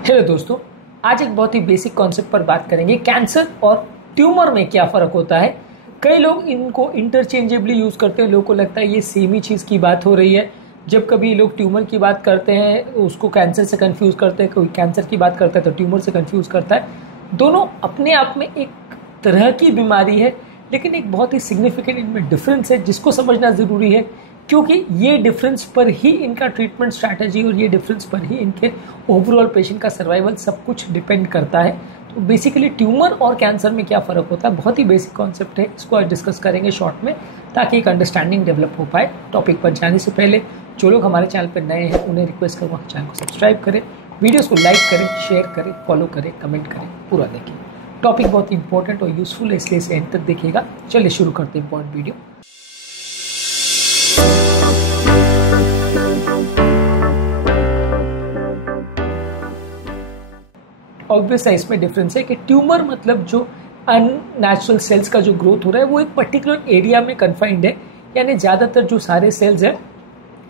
Hello दोस्तों, आज एक बहुत ही बेसिक कॉन्सेप्ट पर बात करेंगे। कैंसर और ट्यूमर में क्या फ़र्क होता है। कई लोग इनको इंटरचेंजेबली यूज़ करते हैं। लोगों को लगता है ये सेम ही चीज़ की बात हो रही है। जब कभी लोग ट्यूमर की बात करते हैं उसको कैंसर से कंफ्यूज करते हैं, कोई कैंसर की बात करता है तो ट्यूमर से कंफ्यूज करता है। दोनों अपने आप में एक तरह की बीमारी है, लेकिन एक बहुत ही सिग्निफिकेंट इनमें डिफरेंस है जिसको समझना ज़रूरी है, क्योंकि ये डिफरेंस पर ही इनका ट्रीटमेंट स्ट्रैटेजी और ये डिफरेंस पर ही इनके ओवरऑल पेशेंट का सर्वाइवल सब कुछ डिपेंड करता है। तो बेसिकली ट्यूमर और कैंसर में क्या फ़र्क होता है, बहुत ही बेसिक कॉन्सेप्ट है। इसको आज डिस्कस करेंगे शॉर्ट में, ताकि एक अंडरस्टैंडिंग डेवलप हो पाए। टॉपिक पर जाने से पहले जो लोग हमारे चैनल पर नए हैं उन्हें रिक्वेस्ट करूँगा चैनल को सब्सक्राइब करें, वीडियोज़ को लाइक करें, शेयर करें, फॉलो करें, कमेंट करें, पूरा देखें। टॉपिक बहुत इंपॉर्टेंट और यूजफुल है, इसलिए इसे एंड तक देखिएगा। चलिए शुरू करते हैं इंपॉर्टेंट वीडियो। ऑब्वियस है इसमें डिफरेंस है कि ट्यूमर मतलब जो अननेचुरल सेल्स का जो ग्रोथ हो रहा है वो एक पर्टिकुलर एरिया में कन्फाइंड है, यानी ज़्यादातर जो सारे सेल्स हैं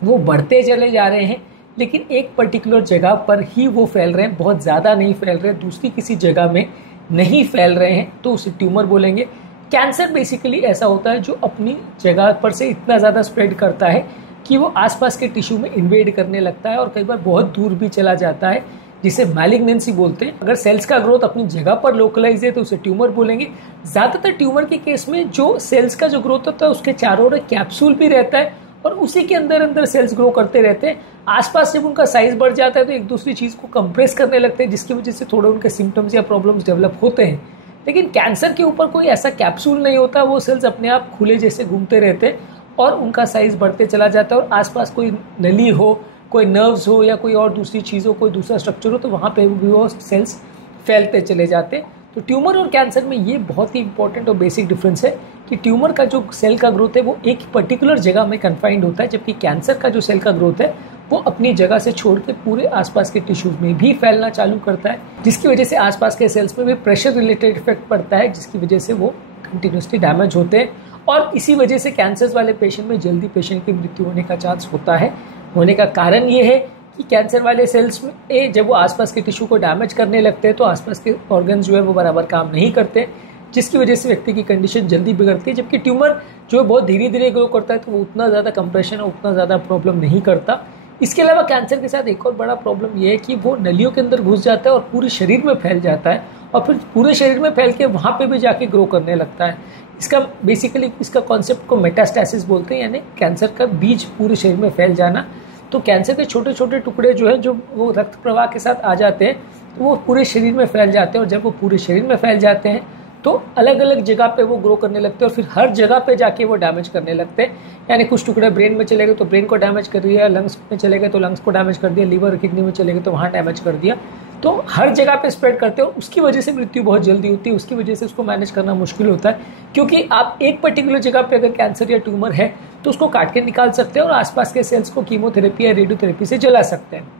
वो बढ़ते चले जा रहे हैं, लेकिन एक पर्टिकुलर जगह पर ही वो फैल रहे हैं, बहुत ज़्यादा नहीं फैल रहे, दूसरी किसी जगह में नहीं फैल रहे हैं, तो उसे ट्यूमर बोलेंगे। कैंसर बेसिकली ऐसा होता है जो अपनी जगह पर से इतना ज़्यादा स्प्रेड करता है कि वो आसपास के टिश्यू में इन्वेड करने लगता है और कई बार बहुत दूर भी चला जाता है, जिसे मैलिग्नेंसी बोलते हैं। अगर सेल्स का ग्रोथ अपनी जगह पर लोकलाइज है तो उसे ट्यूमर बोलेंगे। ज़्यादातर ट्यूमर के केस में जो सेल्स का जो ग्रोथ होता है उसके चारों ओर कैप्सूल भी रहता है और उसी के अंदर अंदर सेल्स ग्रो करते रहते हैं। आसपास जब उनका साइज बढ़ जाता है तो एक दूसरी चीज़ को कंप्रेस करने लगते हैं, जिसकी वजह से थोड़े उनके सिम्टम्स या प्रॉब्लम्स डेवलप होते हैं। लेकिन कैंसर के ऊपर कोई ऐसा कैप्सूल नहीं होता, वो सेल्स अपने आप खुले जैसे घूमते रहते हैं और उनका साइज बढ़ते चला जाता है और आसपास कोई नली हो, कोई नर्व्स हो या कोई और दूसरी चीज़ हो, कोई दूसरा स्ट्रक्चर हो, तो वहाँ पे भी वो सेल्स फैलते चले जाते हैं। तो ट्यूमर और कैंसर में ये बहुत ही इंपॉर्टेंट और बेसिक डिफरेंस है कि ट्यूमर का जो सेल का ग्रोथ है वो एक पर्टिकुलर जगह में कन्फाइंड होता है, जबकि कैंसर का जो सेल का ग्रोथ है वो अपनी जगह से छोड़ के पूरे आसपास के टिश्यूज में भी फैलना चालू करता है, जिसकी वजह से आसपास के सेल्स में भी प्रेशर रिलेटेड इफेक्ट पड़ता है, जिसकी वजह से वो कंटिन्यूसली डैमेज होते हैं और इसी वजह से कैंसर वाले पेशेंट में जल्दी पेशेंट की मृत्यु होने का चांस होता है। होने का कारण ये है कि कैंसर वाले सेल्स में जब वो आसपास के टिश्यू को डैमेज करने लगते हैं तो आसपास के ऑर्गन्स जो है वो बराबर काम नहीं करते, जिसकी वजह से व्यक्ति की कंडीशन जल्दी बिगड़ती है। जबकि ट्यूमर जो है बहुत धीरे धीरे ग्रो करता है तो वो उतना ज़्यादा कंप्रेशन और उतना ज़्यादा प्रॉब्लम नहीं करता। इसके अलावा कैंसर के साथ एक और बड़ा प्रॉब्लम ये है कि वो नलियों के अंदर घुस जाता है और पूरे शरीर में फैल जाता है और फिर पूरे शरीर में फैल के वहाँ पे भी जाके ग्रो करने लगता है। इसका बेसिकली इसका कॉन्सेप्ट को मेटास्टैसिस बोलते हैं, यानी कैंसर का बीज पूरे शरीर में फैल जाना। तो कैंसर के छोटे छोटे टुकड़े जो है जो वो रक्त प्रवाह के साथ आ जाते हैं तो वो पूरे शरीर में फैल जाते हैं और जब वो पूरे शरीर में फैल जाते हैं तो अलग अलग जगह पे वो ग्रो करने लगते हैं और फिर हर जगह पे जाके वो डैमेज करने लगते हैं। यानी कुछ टुकड़े ब्रेन में चले गए तो ब्रेन को डैमेज कर दिया, लंग्स में चले गए तो लंग्स को डैमेज कर दिया, लीवर किडनी में चले गए तो वहाँ डैमेज कर दिया। तो हर जगह पे स्प्रेड करते हैं और उसकी वजह से मृत्यु बहुत जल्दी होती है। उसकी वजह से उसको मैनेज करना मुश्किल होता है, क्योंकि आप एक पर्टिकुलर जगह पे अगर कैंसर या ट्यूमर है तो उसको काट के निकाल सकते हैं और आसपास के सेल्स को कीमोथेरेपी या रेडियोथेरेपी से जला सकते हैं।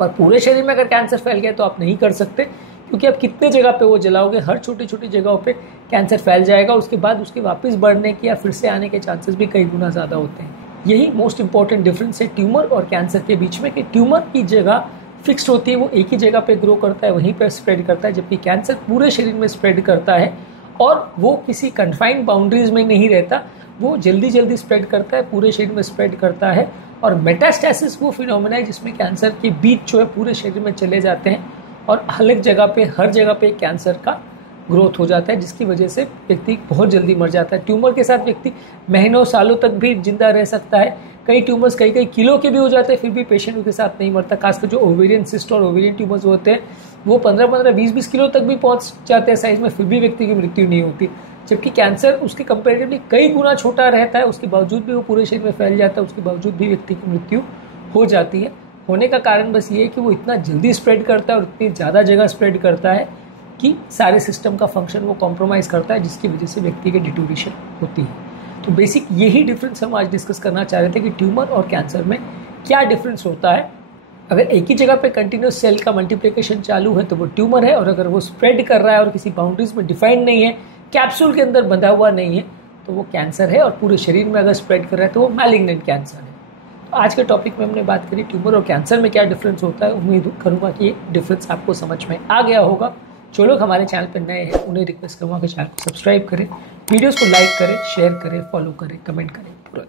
पर पूरे शरीर में अगर कैंसर फैल गया तो आप नहीं कर सकते, क्योंकि आप कितने जगह पे वो जलाओगे, हर छोटी छोटी जगहों पे कैंसर फैल जाएगा। उसके बाद उसके वापस बढ़ने के या फिर से आने के चांसेस भी कई गुना ज़्यादा होते हैं। यही मोस्ट इंपॉर्टेंट डिफरेंस है ट्यूमर और कैंसर के बीच में, कि ट्यूमर की जगह फिक्स्ड होती है, वो एक ही जगह पे ग्रो करता है, वहीं पर स्प्रेड करता है, जबकि कैंसर पूरे शरीर में स्प्रेड करता है और वो किसी कन्फाइंड बाउंड्रीज में नहीं रहता, वो जल्दी जल्दी स्प्रेड करता है, पूरे शरीर में स्प्रेड करता है। और मेटास्टैसिस वो फिनोमेना है जिसमें कैंसर के बीज जो है पूरे शरीर में चले जाते हैं और अलग जगह पे हर जगह पे कैंसर का ग्रोथ हो जाता है, जिसकी वजह से व्यक्ति बहुत जल्दी मर जाता है। ट्यूमर के साथ व्यक्ति महीनों सालों तक भी जिंदा रह सकता है। कई ट्यूमर्स कई कई किलो के भी हो जाते हैं, फिर भी पेशेंट उनके साथ नहीं मरता। खासकर जो ओवेरियन सिस्ट और ओवेरियन ट्यूमर्स होते हैं वो 15-15, 20-20 किलो तक भी पहुंच जाते हैं साइज में, फिर भी व्यक्ति की मृत्यु नहीं होती। जबकि कैंसर उसके कंपेरेटिवली कई गुना छोटा रहता है, उसके बावजूद भी वो पूरे शरीर में फैल जाता है, उसके बावजूद भी व्यक्ति की मृत्यु हो जाती है। होने का कारण बस ये है कि वो इतना जल्दी स्प्रेड करता है और इतनी ज़्यादा जगह स्प्रेड करता है कि सारे सिस्टम का फंक्शन वो कॉम्प्रोमाइज़ करता है, जिसकी वजह से व्यक्ति की डिटोरेशन होती है। तो बेसिक यही डिफरेंस हम आज डिस्कस करना चाह रहे थे कि ट्यूमर और कैंसर में क्या डिफरेंस होता है। अगर एक ही जगह पे कंटिन्यूस सेल का मल्टीप्लिकेशन चालू है तो वो ट्यूमर है, और अगर वो स्प्रेड कर रहा है और किसी बाउंड्रीज में डिफाइंड नहीं है, कैप्सूल के अंदर बंधा हुआ नहीं है, तो वो कैंसर है। और पूरे शरीर में अगर स्प्रेड कर रहा है तो वो मैलिग्नेंट कैंसर है। आज के टॉपिक में हमने बात करी ट्यूमर और कैंसर में क्या डिफरेंस होता है। उम्मीद करूँगा कि ये डिफरेंस आपको समझ में आ गया होगा। जो लोग हमारे चैनल पर नए हैं उन्हें रिक्वेस्ट करूँगा कि चैनल को सब्सक्राइब करें, वीडियोज़ को लाइक करें, शेयर करें, फॉलो करें, कमेंट करें पूरा।